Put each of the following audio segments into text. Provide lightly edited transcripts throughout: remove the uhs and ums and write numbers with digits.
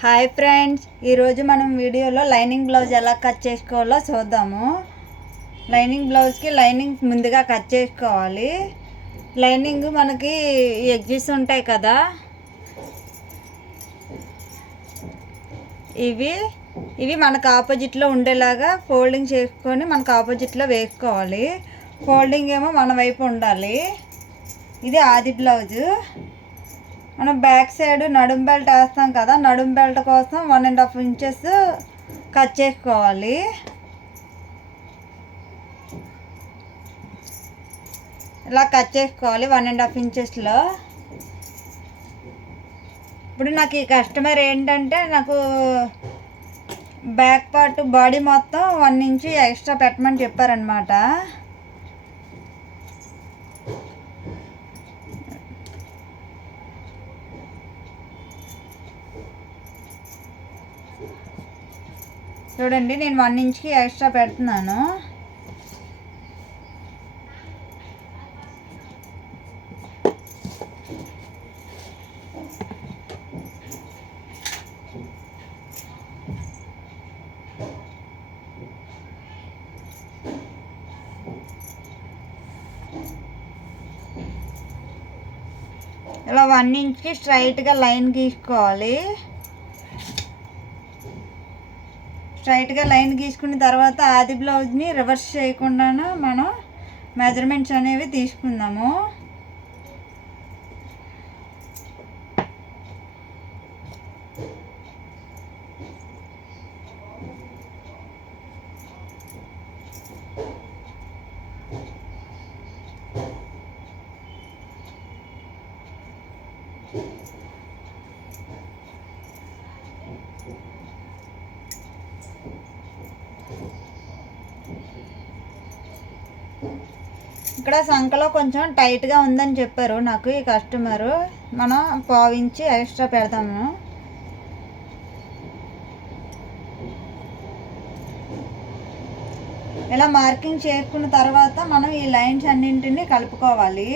Hi friends, ఈరోజు మనం వీడియోలో లైనింగ్ బ్లౌజ్ ఎలా కట్ చేసుకోవాలో చూద్దాము. లైనింగ్ బ్లౌజ్కి లైనింగ్ ముందుగా కట్ చేసుకోవాలి. లైనింగ్ మనకి ఎడ్జెస్ ఉంటాయి కదా, ఇవి మనకు ఆపోజిట్లో ఉండేలాగా ఫోల్డింగ్ చేసుకొని మనకు ఆపోజిట్లో వేసుకోవాలి. ఫోల్డింగ్ ఏమో మన వైపు ఉండాలి. ఇది ఆది బ్లౌజు. మనం బ్యాక్ సైడ్ నడుం బెల్ట్ వేస్తాం కదా, నడుం బెల్ట్ కోసం 1.5 ఇంచెస్ కట్ చేసుకోవాలి. ఇలా కట్ చేసుకోవాలి 1.5 ఇంచెస్లో. ఇప్పుడు నాకు ఈ కస్టమర్ ఏంటంటే నాకు బ్యాక్ పార్ట్ బాడీ మొత్తం 1 ఇంచ్ ఎక్స్ట్రా పెట్టమని చెప్పారనమాట. చూడండి, నేను 1 ఇంచ్కి ఎక్స్ట్రా పెడుతున్నాను. ఇలా 1 ఇంచ్కి స్ట్రైట్గా లైన్ గీసుకోవాలి. స్ట్రైట్గా లైన్ గీసుకున్న తర్వాత ఆది బ్లౌజ్ని రివర్స్ చేయకుండా మనం మెజర్మెంట్స్ అనేవి తీసుకుందాము. ఇక్కడ సంఖలో కొంచెం టైట్గా ఉందని చెప్పారు నాకు ఈ కస్టమరు. మనం 1/4 ఇంచ్ ఎక్స్ట్రా పెడతాము. ఇలా మార్కింగ్ చేసుకున్న తర్వాత మనం ఈ లైన్స్ అన్నింటినీ కలుపుకోవాలి.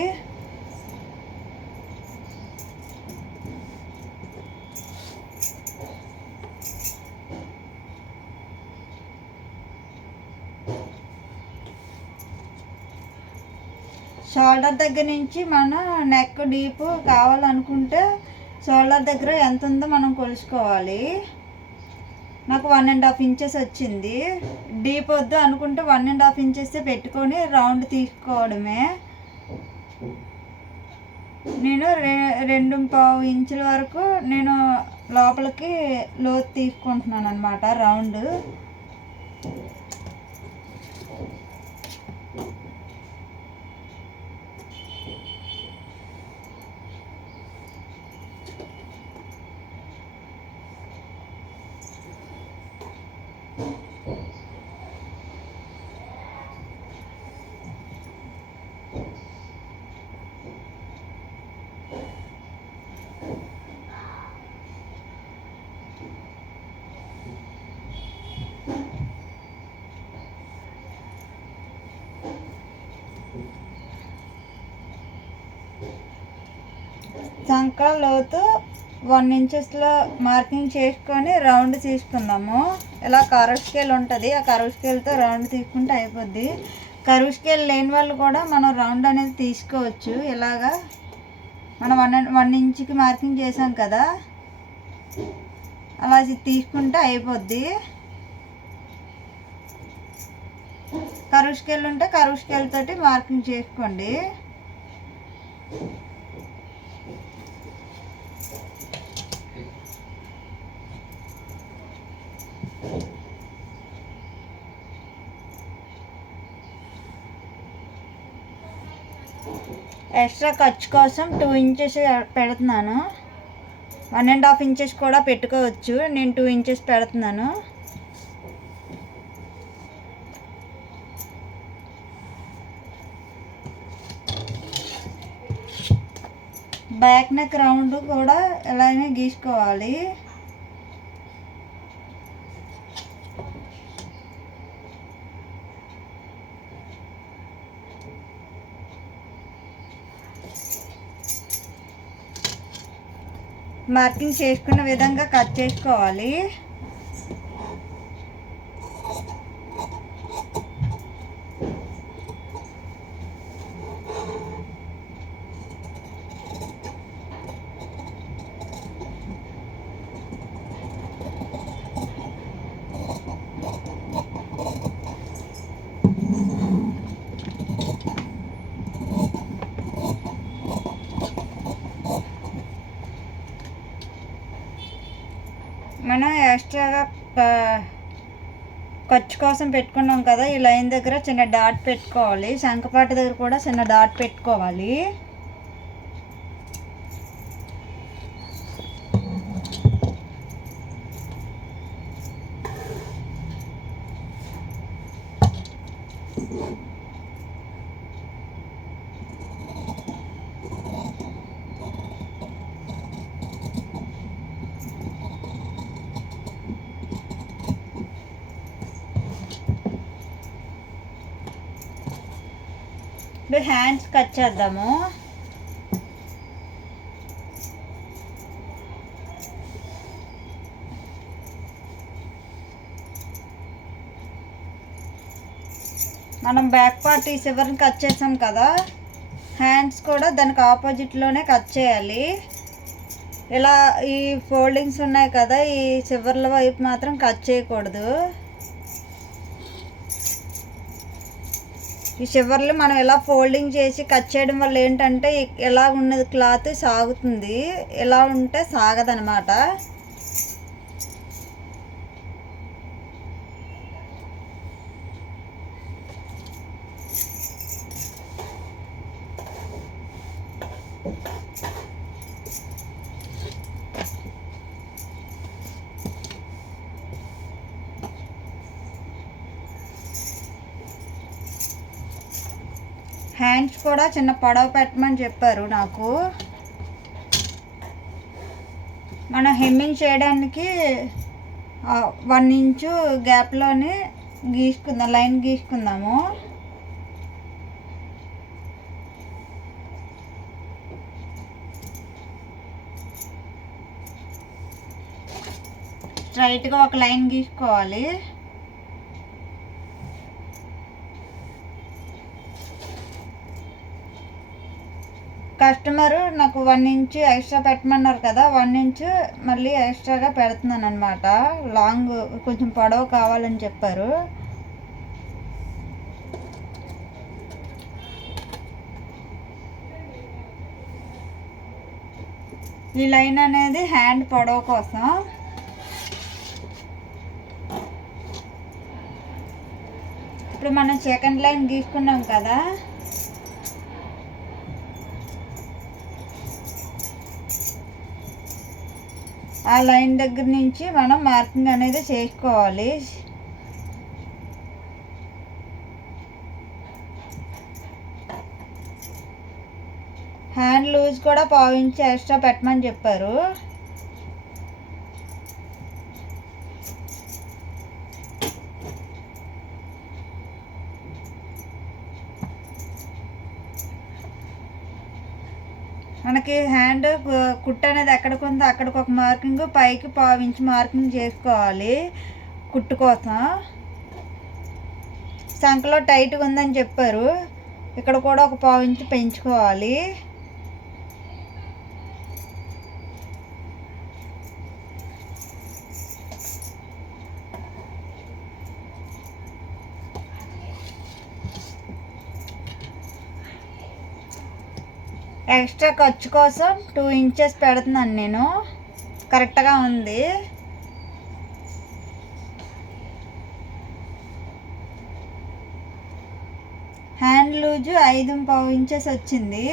షోల్డర్ దగ్గర నుంచి మనం నెక్ డీప్ కావాలనుకుంటే షోల్డర్ దగ్గర ఎంత ఉందో మనం కొలుసుకోవాలి. నాకు 1.5 ఇంచెస్ వచ్చింది. డీప్ వద్దు అనుకుంటే 1.5 ఇంచెస్ పెట్టుకొని రౌండ్ తీసుకోవడమే. నేను 2.5 ఇంచుల వరకు నేను లోపలికి లోతు తీసుకుంటున్నాను అన్నమాట రౌండ్. సంక లోతు 1 ఇంచెస్లో మార్కింగ్ చేసుకొని రౌండ్ తీసుకుందాము. ఇలా కర్వ్ స్కేల్ ఉంటుంది, ఆ కర్వ్ స్కేల్తో రౌండ్ తీసుకుంటే అయిపోద్ది. కర్వ్ స్కేల్ లేని వాళ్ళు కూడా మనం రౌండ్ అనేది తీసుకోవచ్చు. ఇలాగా మనం 1 ఇంచ్కి మార్కింగ్ చేసాం కదా, అలా తీసుకుంటే అయిపోద్ది. కర్వ్ స్కేల్ ఉంటే కర్వ్ స్కేల్ తోటి మార్కింగ్ చేసుకోండి. ఎక్స్ట్రా ఖర్చు కోసం 2 ఇంచెస్ పెడుతున్నాను. 1.5 ఇంచెస్ కూడా పెట్టుకోవచ్చు. నేను 2 ఇంచెస్ పెడుతున్నాను. బ్యాక్ నెక్ రౌండ్ కూడా ఇలానే గీసుకోవాలి. మార్కింగ్ చేసుకున్న విధంగా కట్ చేసుకోవాలి. మనం ఎక్స్ట్రాగా ఖర్చు కోసం పెట్టుకున్నాం కదా, ఈ లైన్ దగ్గర చిన్న డాట్ పెట్టుకోవాలి. శంఖపాటి దగ్గర కూడా చిన్న డాట్ పెట్టుకోవాలి. ఇప్పుడు హ్యాండ్స్ కట్ చేద్దాము. మనం బ్యాక్ పార్ట్ ఈ చివరిని కట్ చేసాం కదా, హ్యాండ్స్ కూడా దానికి ఆపోజిట్లోనే కట్ చేయాలి. ఇలా ఈ ఫోల్డింగ్స్ ఉన్నాయి కదా, ఈ చివర్ల వైపు మాత్రం కట్ చేయకూడదు. ఈ చివర్లు మనం ఇలా ఫోల్డింగ్ చేసి కట్ చేయడం వల్ల ఏంటంటే ఎలా ఉన్నది క్లాత్ సాగుతుంది, ఎలా ఉంటే సాగదనమాట. హ్యాండ్స్ కూడా చిన్న పొడవు పెట్టమని చెప్పారు నాకు. మనం హెమ్మింగ్ చేయడానికి 1 ఇంచు గ్యాప్లోనే గీసుకుందాం, లైన్ గీసుకుందాము. స్ట్రైట్గా ఒక లైన్ గీసుకోవాలి. కస్టమరు నాకు 1 ఇంచు ఎక్స్ట్రా పెట్టమన్నారు కదా, 1 ఇంచు మళ్ళీ ఎక్స్ట్రాగా పెడుతున్నాను అనమాట. లాంగ్ కొంచెం పొడవు కావాలని చెప్పారు. ఈ లైన్ అనేది హ్యాండ్ పొడవు కోసం. ఇప్పుడు మనం సెకండ్ లైన్ గీసుకున్నాం కదా, ఆ లైన్ దగ్గర నుంచి మనం మార్కింగ్ అనేది చేసుకోవాలి. హ్యాండ్ లూజ్ కూడా 1/2 ఇంచు ఎక్స్ట్రా పెట్టమని చెప్పారు. మనకి హ్యాండ్ కుట్టు అనేది ఎక్కడికి ఉందో అక్కడికి ఒక మార్కింగ్, పైకి 1/2 ఇంచు మార్కింగ్ చేసుకోవాలి కుట్టు కోసం. సంకలో టైట్గా ఉందని చెప్పారు, ఇక్కడ కూడా ఒక 1/2 ఇంచు పెంచుకోవాలి. ఎక్స్ట్రా ఖర్చు కోసం 2 ఇంచెస్ పెడుతున్నాను నేను, కరెక్ట్గా ఉంది. హ్యాండ్ లూజు 5.25 ఇంచెస్ వచ్చింది.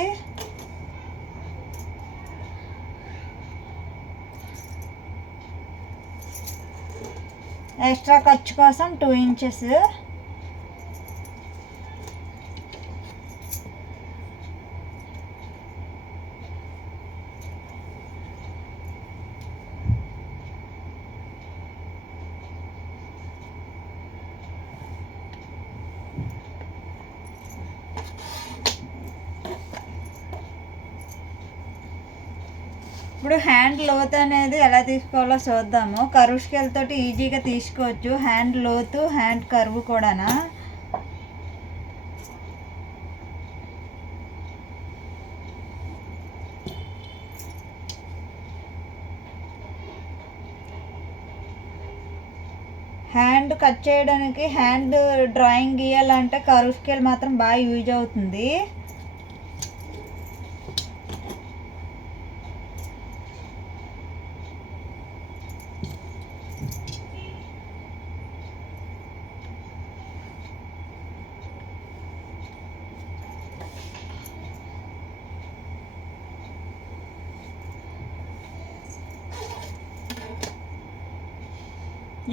ఎక్స్ట్రా ఖర్చు కోసం 2 ఇంచెస్. ఇప్పుడు హ్యాండ్ లోతు అనేది ఎలా తీసుకోవాలో చూద్దాము. కరువు స్కేల్ తోటి ఈజీగా తీసుకోవచ్చు హ్యాండ్ లోతు, హ్యాండ్ కరువు కూడానా. హ్యాండ్ కట్ చేయడానికి, హ్యాండ్ డ్రాయింగ్ గీయాలంటే కరువు స్కేల్ మాత్రం బాగా యూజ్ అవుతుంది.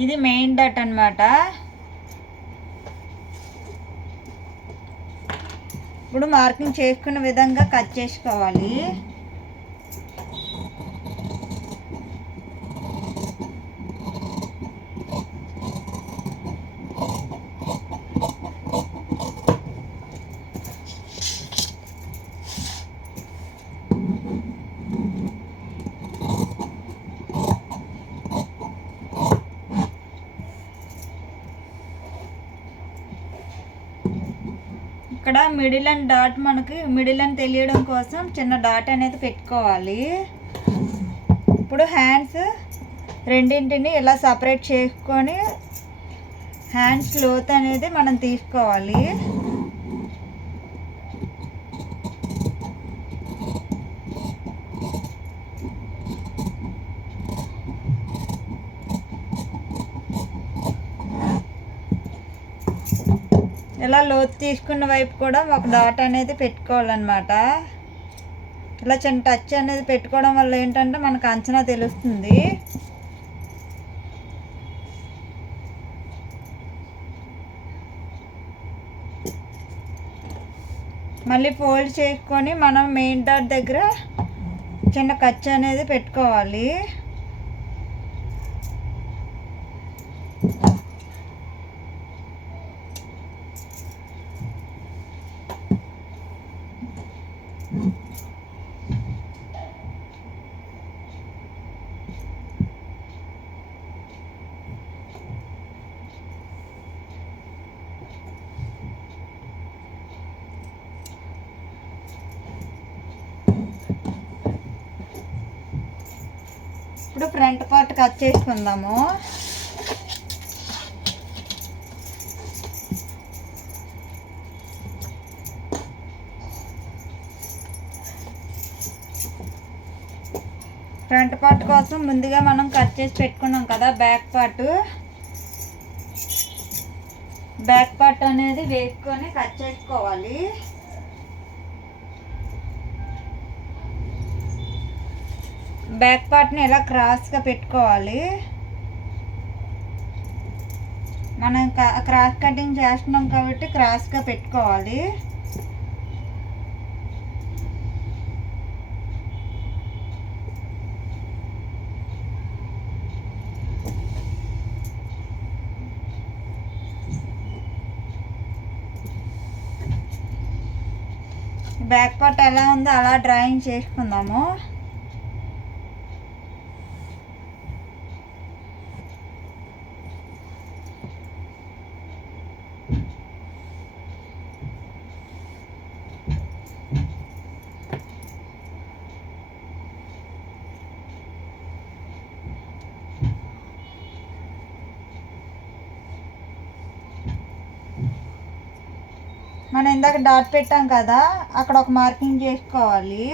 ఇది మెయిన్ డాట్ అన్నమాట. ఇప్పుడు మార్కింగ్ చేసుకున్న విధంగా కట్ చేసుకోవాలి. ఇక్కడ మిడిల్ అండ్ డాట్, మనకి మిడిల్ అని తెలియడం కోసం చిన్న డాట్ అనేది పెట్టుకోవాలి. ఇప్పుడు హ్యాండ్స్ రెండింటిని ఇలా సపరేట్ చేసుకొని హ్యాండ్స్ లోత్ అనేది మనం తీసుకోవాలి. ఇలా లోతు తీసుకున్న వైపు కూడా ఒక డాట్ అనేది పెట్టుకోవాలన్నమాట. ఇలా చిన్న టచ్ అనేది పెట్టుకోవడం వల్ల ఏంటంటే మనకు అంచనా తెలుస్తుంది. మళ్ళీ ఫోల్డ్ చేసుకొని మనం మెయిన్ డాట్ దగ్గర చిన్న ఖర్చు అనేది పెట్టుకోవాలి. ఇప్పుడు ఫ్రంట్ పార్ట్ కట్ చేసుకుందాము. ఫ్రంట్ పార్ట్ కోసం ముందుగా మనం కట్ చేసి పెట్టుకున్నాం కదా బ్యాక్ పార్ట్ అనేది వేసుకొని కట్ చేసుకోవాలి. బ్యాక్ పార్ట్ని ఇలా క్రాస్గా పెట్టుకోవాలి. మనం క్రాస్ కటింగ్ చేస్తున్నాం కాబట్టి క్రాస్గా పెట్టుకోవాలి. బ్యాక్ పార్ట్ ఎలా ఉందో అలా డ్రాయింగ్ చేసుకుందాము. మనం ఇందాక డాట్ పెట్టాం కదా, అక్కడ ఒక మార్కింగ్ చేసుకోవాలి.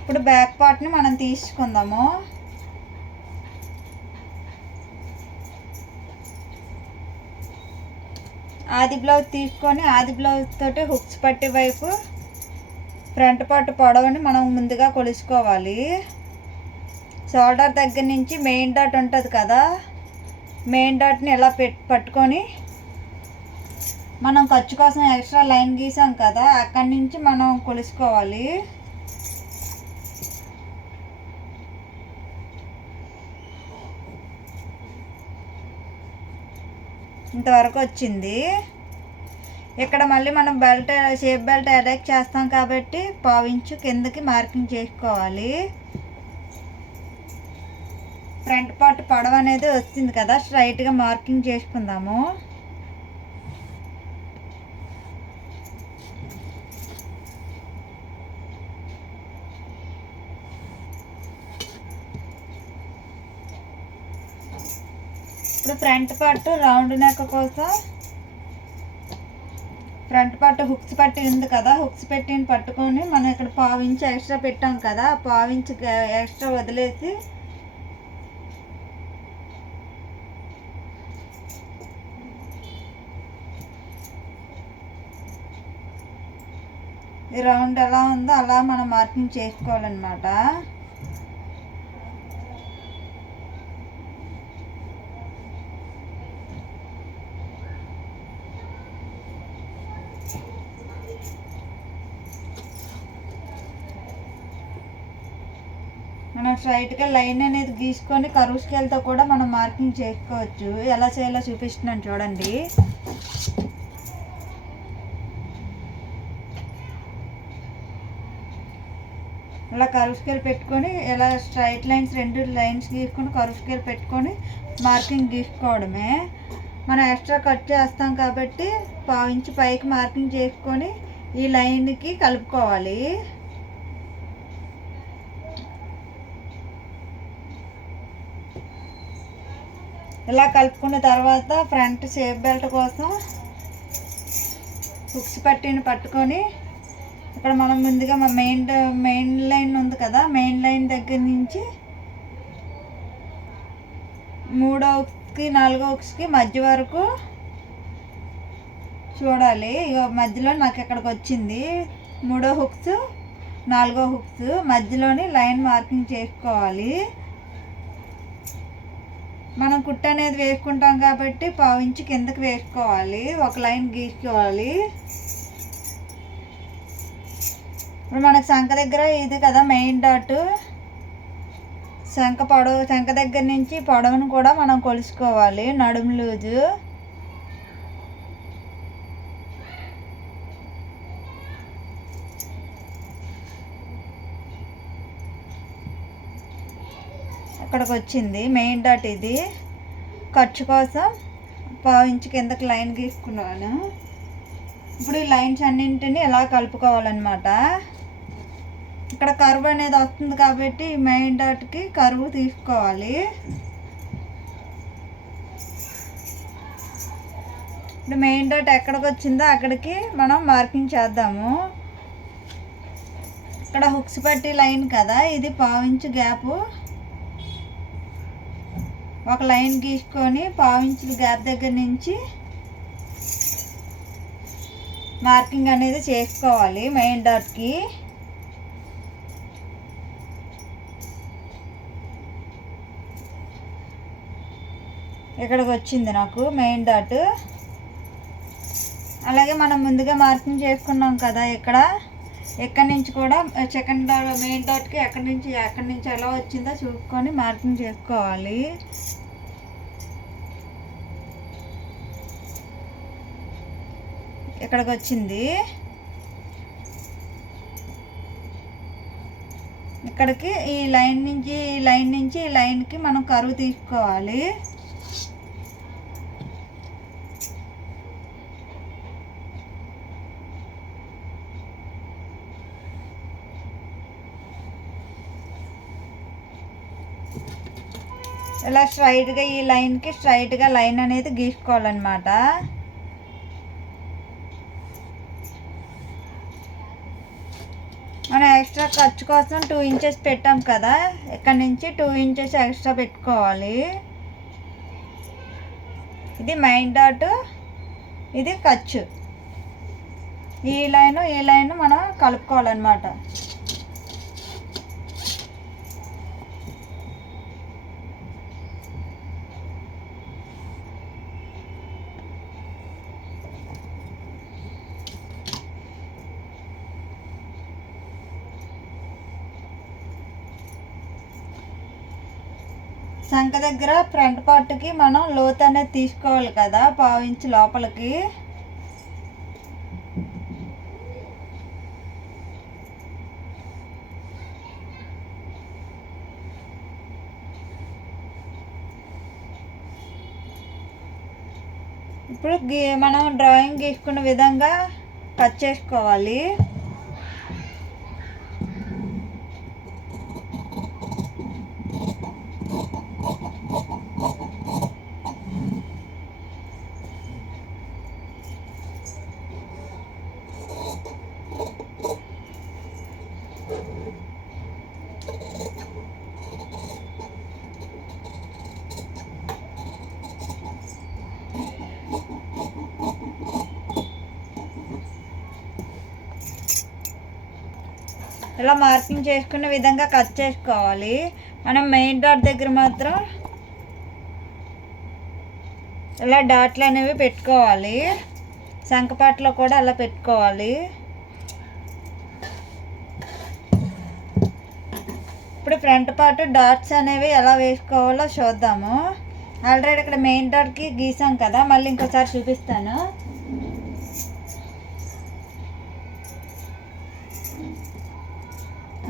ఇప్పుడు బ్యాక్ పార్ట్ని మనం తీసుకుందాము. ఆది బ్లౌజ్ తీసుకొని ఆది బ్లౌజ్ తోటి హుక్స్ పట్టే వైపు ఫ్రంట్ పార్ట్ పొడవుని మనం ముందుగా కొలుసుకోవాలి. షోల్డర్ దగ్గర నుంచి మెయిన్ డాట్ ఉంటుంది కదా, మెయిన్ డాట్ని ఇలా పట్టుకొని మనం ఖర్చు కోసం ఎక్స్ట్రా లైన్ గీసాం కదా, అక్కడి నుంచి మనం కొలుసుకోవాలి. ఇంతవరకు వచ్చింది. ఇక్కడ మళ్ళీ మనం షేప్ బెల్ట్ అటాచ్ చేస్తాం కాబట్టి 1/2 ఇంచు కిందకి మార్కింగ్ చేసుకోవాలి. ఫ్రంట్ పార్ట్ పొడవు అనేది వస్తుంది కదా, స్ట్రైట్గా మార్కింగ్ చేసుకుందాము. ఇప్పుడు ఫ్రంట్ పార్ట్ రౌండ్ నెక్ కోసం ఫ్రంట్ పార్ట్ హుక్స్ పట్టి ఉంది కదా, హుక్స్ పెట్టిని పట్టుకొని మనం ఇక్కడ 1/2 ఇంచు ఎక్స్ట్రా పెట్టాం కదా, 1/2 ఇంచు ఎక్స్ట్రా వదిలేసి ఈ రౌండ్ ఎలా ఉందో అలా మనం మార్కింగ్ చేసుకోవాలన్నమాట. మనం స్ట్రైట్గా లైన్ అనేది గీసుకొని కర్వ్ స్కేల్తో కూడా మనం మార్కింగ్ చేసుకోవచ్చు. ఎలా చేయాలో చూపిస్తున్నాను చూడండి. ఇలా కర్వ్ స్కేల్ పెట్టుకొని ఇలా స్ట్రైట్ లైన్స్ 2 లైన్స్ గీసుకొని కర్వ్ స్కేల్ పెట్టుకొని మార్కింగ్ గీసుకోవడమే. మనం ఎక్స్ట్రా కట్ చేస్తాం కాబట్టి 1/2 ఇంచు పైకి మార్కింగ్ చేసుకొని ఈ లైన్కి కలుపుకోవాలి. ఇలా కలుపుకున్న తర్వాత ఫ్రంట్ షేప్ బెల్ట్ కోసం హుక్స్ పట్టిని పట్టుకొని ఇక్కడ మనం ముందుగా మెయిన్ లైన్ ఉంది కదా, మెయిన్ లైన్ దగ్గర నుంచి 3వ హుక్స్కి 4వ హుక్స్కి మధ్య వరకు చూడాలి. మధ్యలో నాకు ఇక్కడికి వచ్చింది 3వ హుక్స్ 4వ హుక్స్ మధ్యలోని లైన్ మార్కింగ్ చేసుకోవాలి. మనం కుట్టు అనేది వేసుకుంటాం కాబట్టి 1/2 ఇంచు కిందకి వేసుకోవాలి, ఒక లైన్ గీసుకోవాలి. ఇప్పుడు మనకు శంఖ దగ్గర ఇది కదా మెయిన్ డాట్, శంఖ దగ్గర నుంచి పొడవును కూడా మనం కొలుసుకోవాలి, నడుము లూజు. ఇక్కడికి వచ్చింది మెయిన్ డాట్. ఇది ఖర్చు కోసం 1/2 ఇంచు కిందకి లైన్ గీసుకున్నాను. ఇప్పుడు ఈ లైన్స్ అన్నింటినీ ఎలా కలుపుకోవాలన్నమాట. ఇక్కడ కర్వ్ అనేది వస్తుంది కాబట్టి మెయిన్ డాట్కి కర్వ్ తీసుకోవాలి. ఇప్పుడు మెయిన్ డాట్ ఎక్కడికి వచ్చిందో అక్కడికి మనం మార్కింగ్ చేద్దాము. ఇక్కడ హుక్స్ పట్టి లైన్ కదా, ఇది 1/2 ఇంచు గ్యాపు, ఒక లైన్ గీసుకొని 1/2 ఇంచు గ్యాప్ దగ్గర నుంచి మార్కింగ్ అనేది చేసుకోవాలి మెయిన్ డాట్కి. ఇక్కడికి వచ్చింది నాకు మెయిన్ డాట్. అలాగే మనం ముందుగా మార్కింగ్ చేసుకున్నాం కదా, ఎక్కడి నుంచి కూడా సెకండ్ మెయిన్ డాట్కి ఎక్కడి నుంచి ఎలా వచ్చిందో చూసుకొని మార్కింగ్ చేసుకోవాలి. ఇక్కడికి వచ్చింది, ఇక్కడికి ఈ లైన్ నుంచి ఈ లైన్కి మనం కర్వ్ తీసుకోవాలి. ఇలా స్ట్రైట్గా ఈ లైన్కి స్ట్రైట్గా లైన్ అనేది గీసుకోవాలన్నమాట. మనం ఎక్స్ట్రా ఖర్చు కోసం 2 ఇంచెస్ పెట్టాం కదా, ఇక్కడ నుంచి 2 ఇంచెస్ ఎక్స్ట్రా పెట్టుకోవాలి. ఇది మెయిన్ డాట్, ఇది ఖర్చు. ఈ లైన్ మనం కలుపుకోవాలన్నమాట. సంక దగ్గర ఫ్రంట్ పార్ట్కి మనం లోతు అనేది తీసుకోవాలి కదా, 1/2 ఇంచు లోపలికి. ఇప్పుడు మనం డ్రాయింగ్ గీసుకున్న విధంగా కట్ చేసుకోవాలి. ఇలా మార్కింగ్ చేసుకునే విధంగా కట్ చేసుకోవాలి. మనం మెయిన్ డాట్ దగ్గర మాత్రం ఇలా డాట్లు అనేవి పెట్టుకోవాలి. సంకపాట్లో కూడా అలా పెట్టుకోవాలి. ఇప్పుడు ఫ్రంట్ పార్ట్ డాట్స్ అనేవి ఎలా వేసుకోవాలో చూద్దాము. ఆల్రెడీ ఇక్కడ మెయిన్ డాట్కి గీసాం కదా, మళ్ళీ ఇంకోసారి చూపిస్తాను.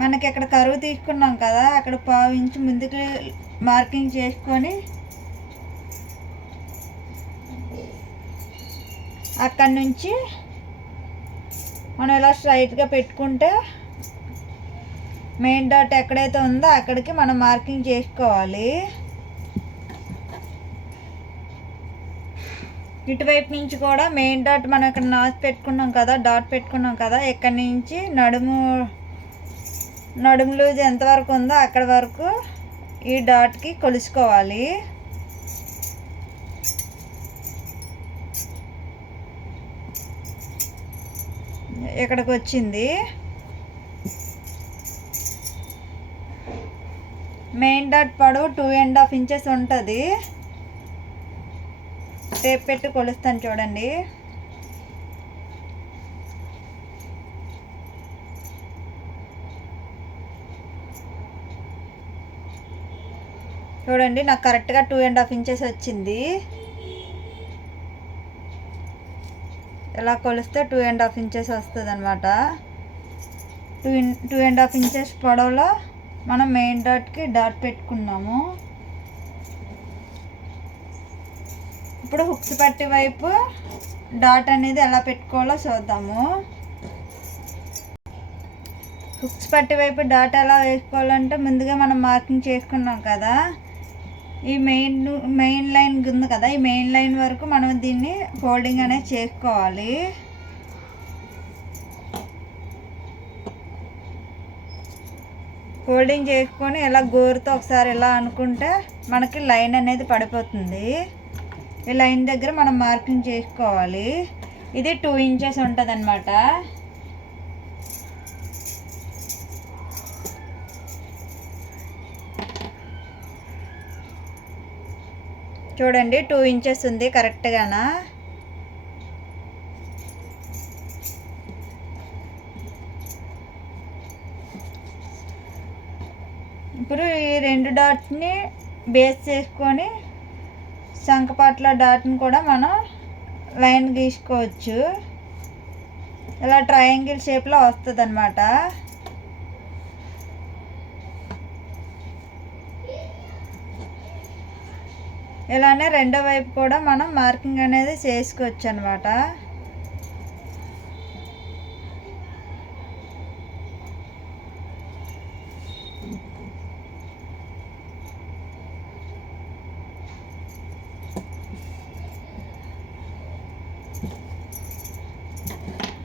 మనకి ఇక్కడ కరువు తీసుకున్నాం కదా, అక్కడ 1/2 ఇంచు ముందుకు మార్కింగ్ చేసుకొని అక్కడి నుంచి మనం ఇలా స్ట్రైట్గా పెట్టుకుంటే మెయిన్ డాట్ ఎక్కడైతే ఉందో అక్కడికి మనం మార్కింగ్ చేసుకోవాలి. ఇటువైపు నుంచి కూడా మెయిన్ డాట్ మనం ఇక్కడ నాచ్ పెట్టుకున్నాం కదా, డాట్ పెట్టుకున్నాం కదా, ఇక్కడి నుంచి నడుము లూజ్ ఎంతవరకు ఉందో అక్కడ వరకు ఈ డాట్కి కొలుచుకోవాలి. ఇక్కడికి వచ్చింది. మెయిన్ డాట్ పొడవు 2.5 ఇంచెస్ ఉంటుంది. టేప్ పెట్టి కొలుస్తాను చూడండి. చూడండి, నాకు కరెక్ట్గా 2.5 ఇంచెస్ వచ్చింది. ఇలా కొలిస్తే 2.5 ఇంచెస్ వస్తుంది అనమాట. 2.5 ఇంచెస్ పొడవులో మనం మెయిన్ డాట్కి డాట్ పెట్టుకున్నాము. ఇప్పుడు హుక్స్ పట్టి వైపు డాట్ అనేది ఎలా పెట్టుకోవాలో చూద్దాము. హుక్స్ పట్టి వైపు డాట్ ఎలా వేసుకోవాలంటే ముందుగా మనం మార్కింగ్ చేసుకున్నాం కదా, ఈ మెయిన్ లైన్ ఉంది కదా, ఈ మెయిన్ లైన్ వరకు మనం దీన్ని ఫోల్డింగ్ అనేది చేసుకోవాలి. ఫోల్డింగ్ చేసుకొని ఇలా గోరుతో ఒకసారి ఇలా అనుకుంటే మనకి లైన్ అనేది పడిపోతుంది. ఈ లైన్ దగ్గర మనం మార్కింగ్ చేసుకోవాలి. ఇది 2 ఇంచెస్ ఉంటుంది అన్నమాట. చూడండి, 2 ఇంచెస్ ఉంది కరెక్ట్గానా. ఇప్పుడు ఈ 2 డాట్ని బేస్ చేసుకొని శంఖపాట్ల డాట్ని కూడా మనం లైన్ గీసుకోవచ్చు. ఇలా ట్రయాంగిల్ షేప్లో వస్తుంది అన్నమాట. ఇలానే రెండో వైపు కూడా మనం మార్కింగ్ అనేది చేసుకోవచ్చు అన్నమాట.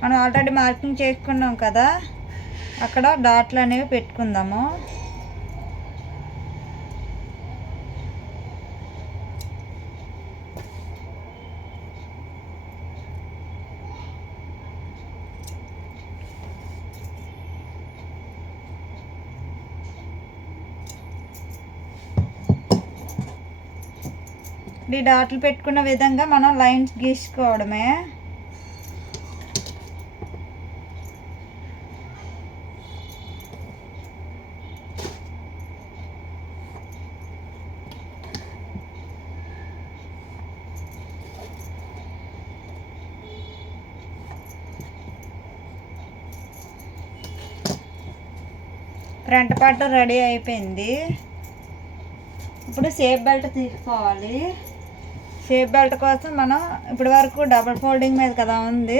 మనం ఆల్రెడీ మార్కింగ్ చేసుకున్నాం కదా, అక్కడ డాట్లు అనేవి పెట్టుకుందాము. ఈ డాట్లు పెట్టుకున్న విధంగా మనం లైన్స్ గీసుకోవడమే. ఫ్రంట్ పార్ట్ రెడీ అయిపోయింది. ఇప్పుడు షేప్ బెల్ట్ తీసుకోవాలి. షేప్ బెల్ట్ కోసం మనం ఇప్పటి వరకు డబుల్ ఫోల్డింగ్ మీద కదా ఉంది,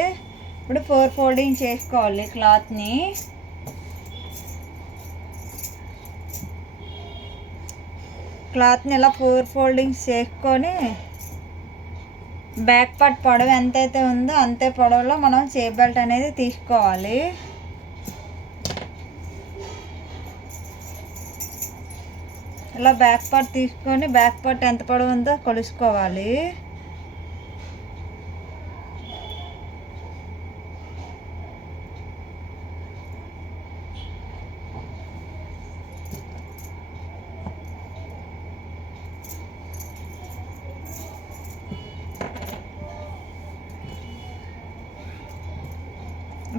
ఇప్పుడు 4 ఫోల్డింగ్ చేసుకోవాలి. క్లాత్ని ఇలా 4 ఫోల్డింగ్స్ చేసుకొని బ్యాక్ పార్ట్ పొడవు ఎంతైతే ఉందో అంతే పొడవులో మనం షేప్ బెల్ట్ అనేది తీసుకోవాలి. ఇలా బ్యాక్ పార్ట్ తీసుకొని బ్యాక్ పార్ట్ ఎంత పొడవు ఉందో కొలుసుకోవాలి.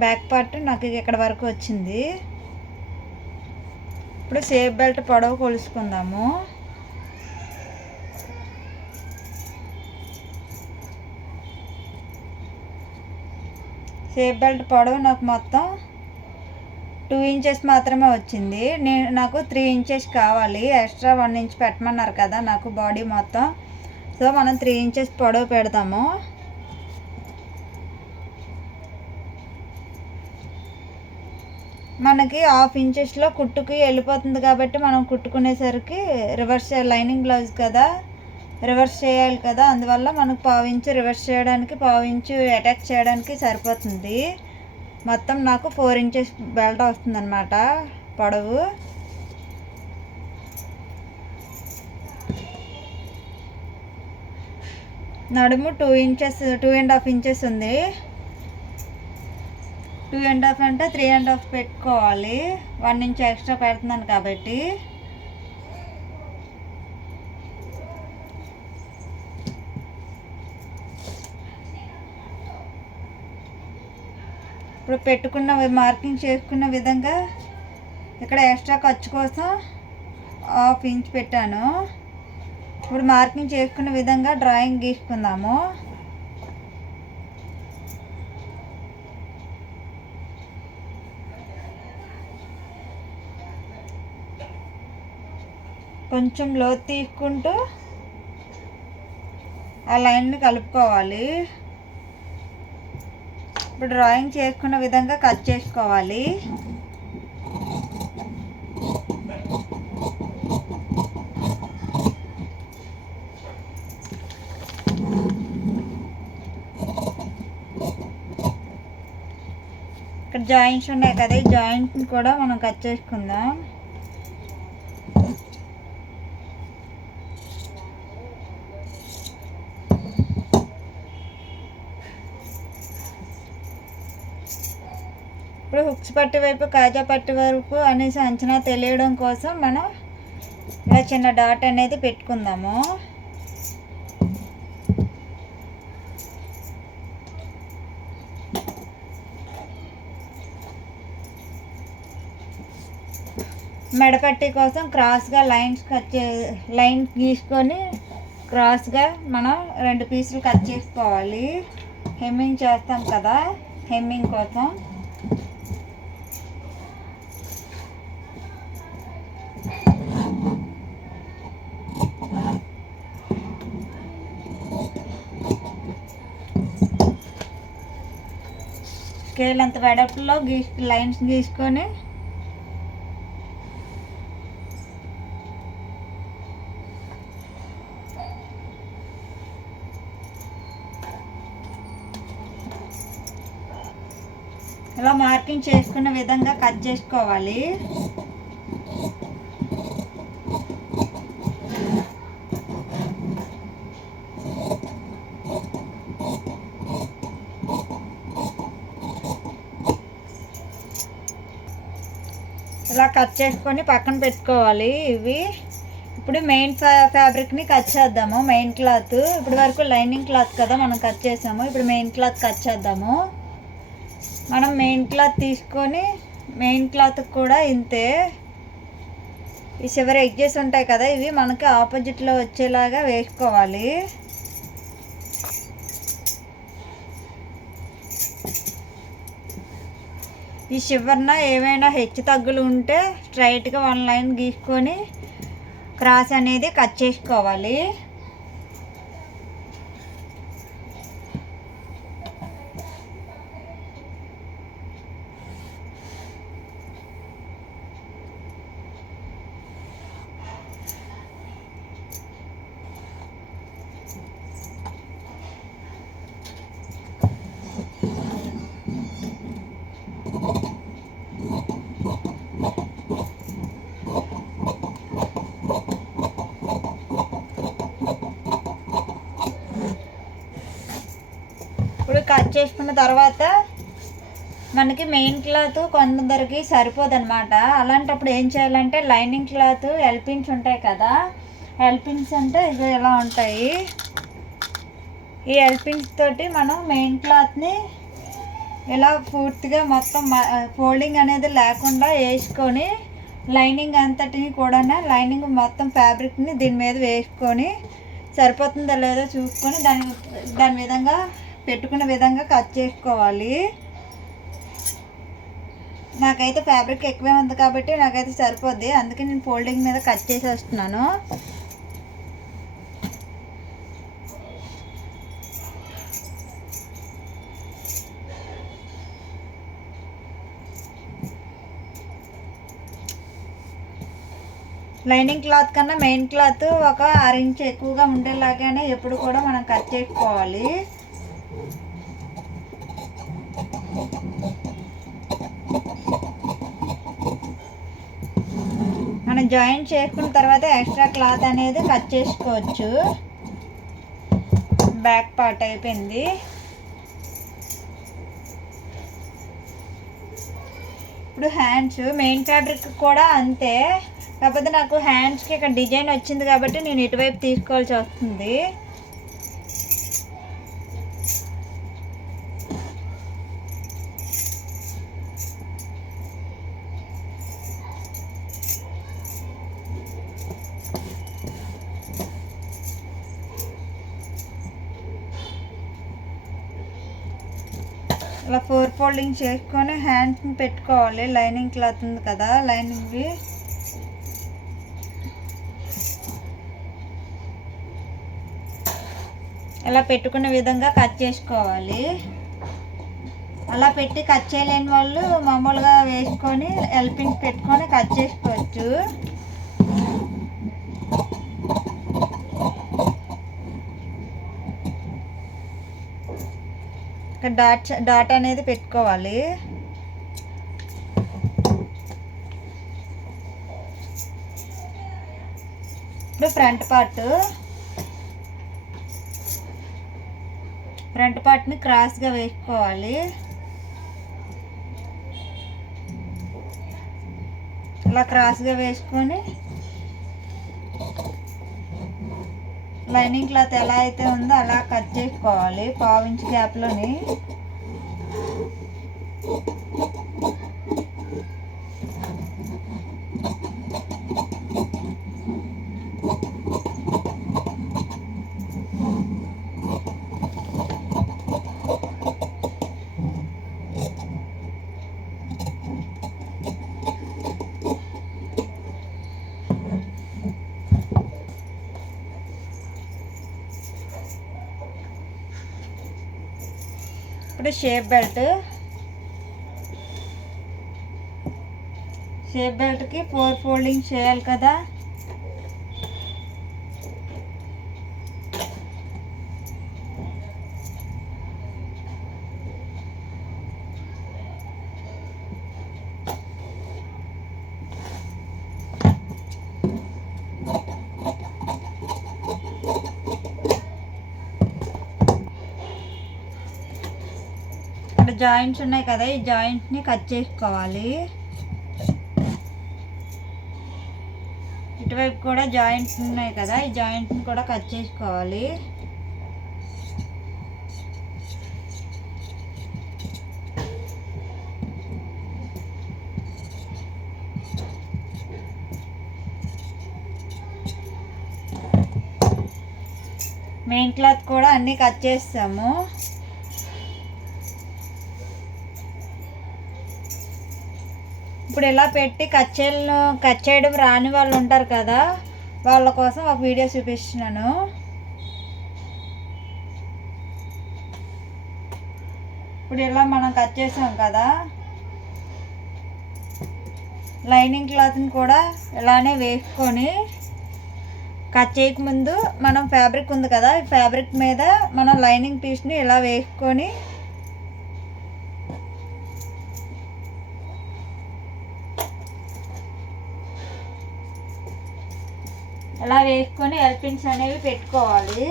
బ్యాక్ పార్ట్ నాకు ఇక్కడ వరకు వచ్చింది. ఇప్పుడు షేప్ బెల్ట్ పొడవు కొలుసుకుందాము. షేప్ బెల్ట్ పొడవు నాకు మొత్తం 2 ఇంచెస్ మాత్రమే వచ్చింది. నాకు 3 ఇంచెస్ కావాలి. ఎక్స్ట్రా 1 ఇంచ్ పెట్టమన్నారు కదా నాకు బాడీ మొత్తం. సో మనం 3 ఇంచెస్ పొడవు పెడతాము. మనకి 1/2 ఇంచెస్లో కుట్టుకి వెళ్ళిపోతుంది కాబట్టి మనం కుట్టుకునేసరికి రివర్స్ లైనింగ్ బ్లౌజ్ కదా, రివర్స్ చేయాలి కదా, అందువల్ల మనకు 1/2 ఇంచు రివర్స్ చేయడానికి 1/2 ఇంచు అటాచ్ చేయడానికి సరిపోతుంది. మొత్తం నాకు 4 ఇంచెస్ బెల్ట్ వస్తుంది అన్నమాట పొడవు. నడుము 2 ఇంచెస్ 2.5 ఇంచెస్ ఉంది. 2.5 అంటే 3.5 పెట్టుకోవాలి. 1 ఇంచ్ ఎక్స్ట్రా పెడుతున్నాను కాబట్టి. ఇప్పుడు పెట్టుకున్న మార్కింగ్ చేసుకున్న విధంగా ఇక్కడ ఎక్స్ట్రా ఖర్చు కోసం 1/2 ఇంచ్ పెట్టాను. ఇప్పుడు మార్కింగ్ చేసుకున్న విధంగా డ్రాయింగ్ గీసుకుందాము. కొంచెం లోతు తీసుకుంటూ ఆ లైన్ని కలుపుకోవాలి. ఇప్పుడు డ్రాయింగ్ చేసుకున్న విధంగా కట్ చేసుకోవాలి. ఇక్కడ జాయింట్స్ ఉన్నాయి కదా, ఈ జాయింట్ని కూడా మనం కట్ చేసుకుందాం. ఇప్పుడు హుక్స్ పట్టి వైపు కాజా పట్టి వరకు అనేసి అంచనా తెలియడం కోసం మనం ఇలా చిన్న డాట్ అనేది పెట్టుకుందాము. మెడపట్టి కోసం క్రాస్గా లైన్ గీసుకొని క్రాస్గా మనం 2 పీసులు కట్ చేసుకోవాలి. హెమ్మింగ్ చేస్తాం కదా, హెమ్మింగ్ కోసం. స్కేల్ అంత వెడల్పులో లైన్స్ గీసుకొని ఇలా మార్కింగ్ చేసుకున్న విధంగా కట్ చేసుకోవాలి. ఇలా కట్ చేసుకొని పక్కన పెట్టుకోవాలి. ఇవి ఇప్పుడు మెయిన్ ఫ్యాబ్రిక్ని కట్ చేద్దాము. మెయిన్ క్లాత్ ఇప్పుడు వరకు లైనింగ్ క్లాత్ కదా మనం కట్ చేసాము. ఇప్పుడు మెయిన్ క్లాత్ కట్ చేద్దాము. మనం మెయిన్ క్లాత్ తీసుకొని మెయిన్ క్లాత్ కూడా ఇంతే ఈ చివరి ఎడ్జెస్ ఉంటాయి కదా, ఇవి మనకి ఆపోజిట్లో వచ్చేలాగా వేసుకోవాలి. ఈ ఈ చివరన ఏమైనా హెచ్చు తగ్గులు ఉంటే స్ట్రైట్గా 1 లైన్ గీసుకొని క్రాస్ అనేది కట్ చేసుకోవాలి. ఇప్పుడు కట్ చేసుకున్న తర్వాత మనకి మెయిన్ క్లాత్ కొందరికి సరిపోదు అనమాట. అలాంటప్పుడు ఏం చేయాలంటే లైనింగ్ క్లాత్ ఎల్పిన్స్ ఉంటాయి కదా, ఎల్పిన్స్ అంటే ఇవి ఎలా ఉంటాయి, ఈ ఎల్పిన్స్ తోటి మనం మెయిన్ క్లాత్ని ఇలా పూర్తిగా మొత్తం ఫోల్డింగ్ అనేది లేకుండా వేసుకొని లైనింగ్ అంతటిని కూడా లైనింగ్ మొత్తం ఫ్యాబ్రిక్ని దీని మీద వేసుకొని సరిపోతుందో లేదో చూసుకొని దాని విధంగా పెట్టుకున్న విధంగా కట్ చేసుకోవాలి. నాకైతే ఫ్యాబ్రిక్ ఎక్కువే ఉంది కాబట్టి నాకైతే సరిపోద్ది, అందుకే నేను ఫోల్డింగ్ మీద కట్ చేసేస్తున్నాను. లైనింగ్ క్లాత్ కన్నా మెయిన్ క్లాత్ ఒక 6 ఇంచ్ ఎక్కువగా ఉండేలాగానే ఎప్పుడు కూడా మనం కట్ చేసుకోవాలి. మనం జాయిన్ చేసుకున్న తర్వాత ఎక్స్ట్రా క్లాత్ అనేది కట్ చేసుకోవచ్చు. బ్యాక్ పార్ట్ అయిపోయింది. ఇప్పుడు హ్యాండ్స్ మెయిన్ ఫ్యాబ్రిక్ కూడా అంతే, కాకపోతే నాకు హ్యాండ్స్కి ఇక్కడ డిజైన్ వచ్చింది కాబట్టి నేను ఇటువైపు తీసుకోవాల్సి వస్తుంది. ఇలా 4 ఫోల్డింగ్ చేసుకొని హ్యాండ్స్ని పెట్టుకోవాలి. లైనింగ్ క్లాత్ ఉంది కదా, లైనింగ్వి ఇలా పెట్టుకునే విధంగా కట్ చేసుకోవాలి. అలా పెట్టి కట్ చేయలేని వాళ్ళు మామూలుగా వేసుకొని ఎల్పింగ్ పెట్టుకొని కట్ చేసుకోవచ్చు. ఇక్కడ డాట్ అనేది పెట్టుకోవాలి. ఇప్పుడు ఫ్రంట్ పార్ట్ని క్రాస్గా వేసుకోవాలి. ఇలా క్రాస్గా వేసుకొని లైనింగ్ క్లాత్ ఎలా అయితే ఉందో అలా కట్ చేసుకోవాలి 1/2 ఇంచ్ గ్యాప్లోని. ఇప్పుడు షేప్ బెల్ట్కి 4 ఫోల్డింగ్ చేయాలి కదా. జాయింట్స్ ఉన్నాయి కదా, ఈ జాయింట్ని కట్ చేసుకోవాలి. ఇటువైపు కూడా జాయింట్స్ ఉన్నాయి కదా, ఈ జాయింట్ని కూడా కట్ చేసుకోవాలి. మెయిన్ క్లాత్ కూడా అన్నీ కట్ చేస్తాము. ఇప్పుడు ఇలా పెట్టి కట్ చేయడం రాని వాళ్ళు ఉంటారు కదా, వాళ్ళ కోసం ఒక వీడియో చూపిస్తున్నాను. ఇప్పుడు ఇలా మనం కట్ చేసాం కదా, లైనింగ్ క్లాత్ని కూడా ఇలానే వేసుకొని కట్ చేయకముందు మనం ఫ్యాబ్రిక్ ఉంది కదా, ఈ ఫ్యాబ్రిక్ మీద మనం లైనింగ్ పీస్ని ఇలా వేసుకొని ఎల్పిన్స్ అనేవి పెట్టుకోవాలి.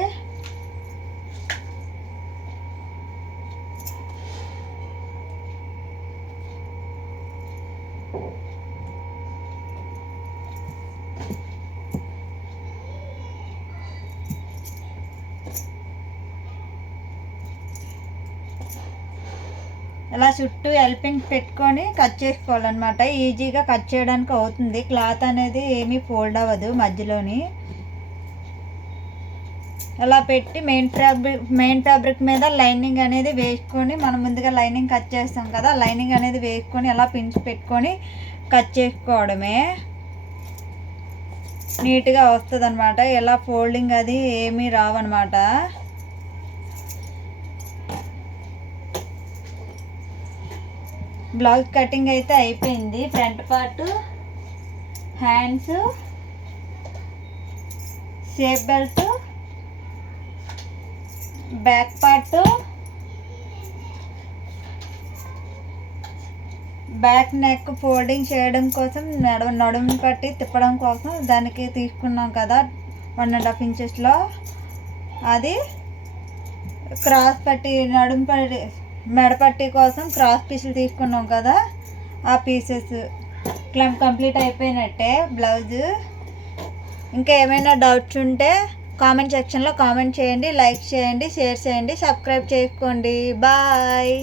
ఇలా చుట్టూ ఎల్పిన్స్ పెట్టుకొని కట్ చేసుకోవాలన్నమాట. ఈజీగా కట్ చేయడానికి అవుతుంది. క్లాత్ అనేది ఏమీ ఫోల్డ్ అవ్వదు మధ్యలోని. ఇలా పెట్టి మెయిన్ ఫ్యాబ్రిక్ మీద లైనింగ్ అనేది వేసుకొని, మనం ముందుగా లైనింగ్ కట్ చేస్తాం కదా, లైనింగ్ అనేది వేసుకొని ఇలా పిన్స్ పెట్టుకొని కట్ చేసుకోవడమే. నీట్గా వస్తుంది అనమాట. ఇలా ఫోల్డింగ్ అది ఏమీ రావన్నమాట. బ్లౌజ్ కటింగ్ అయితే అయిపోయింది. Front part, hands, shape belt, back part, back neck folding చేయడం కోసం నడుము పట్టి తిప్పడం కోసం దానికి తీసుకున్నాం కదా 1.5 ఇంచెస్లో, అది క్రాస్ పట్టి నడుము పట్టి మెడపట్టి కోసం క్రాస్ పీసులు తీసుకున్నాం కదా, ఆ పీసెస్ కంప్లీట్ అయిపోయినట్టే బ్లౌజ్. ఇంకా ఏమైనా డౌట్స్ ఉంటే కామెంట్ సెక్షన్లో కామెంట్ చేయండి, లైక్ చేయండి, షేర్ చేయండి, సబ్స్క్రైబ్ చేసుకోండి. బాయ్.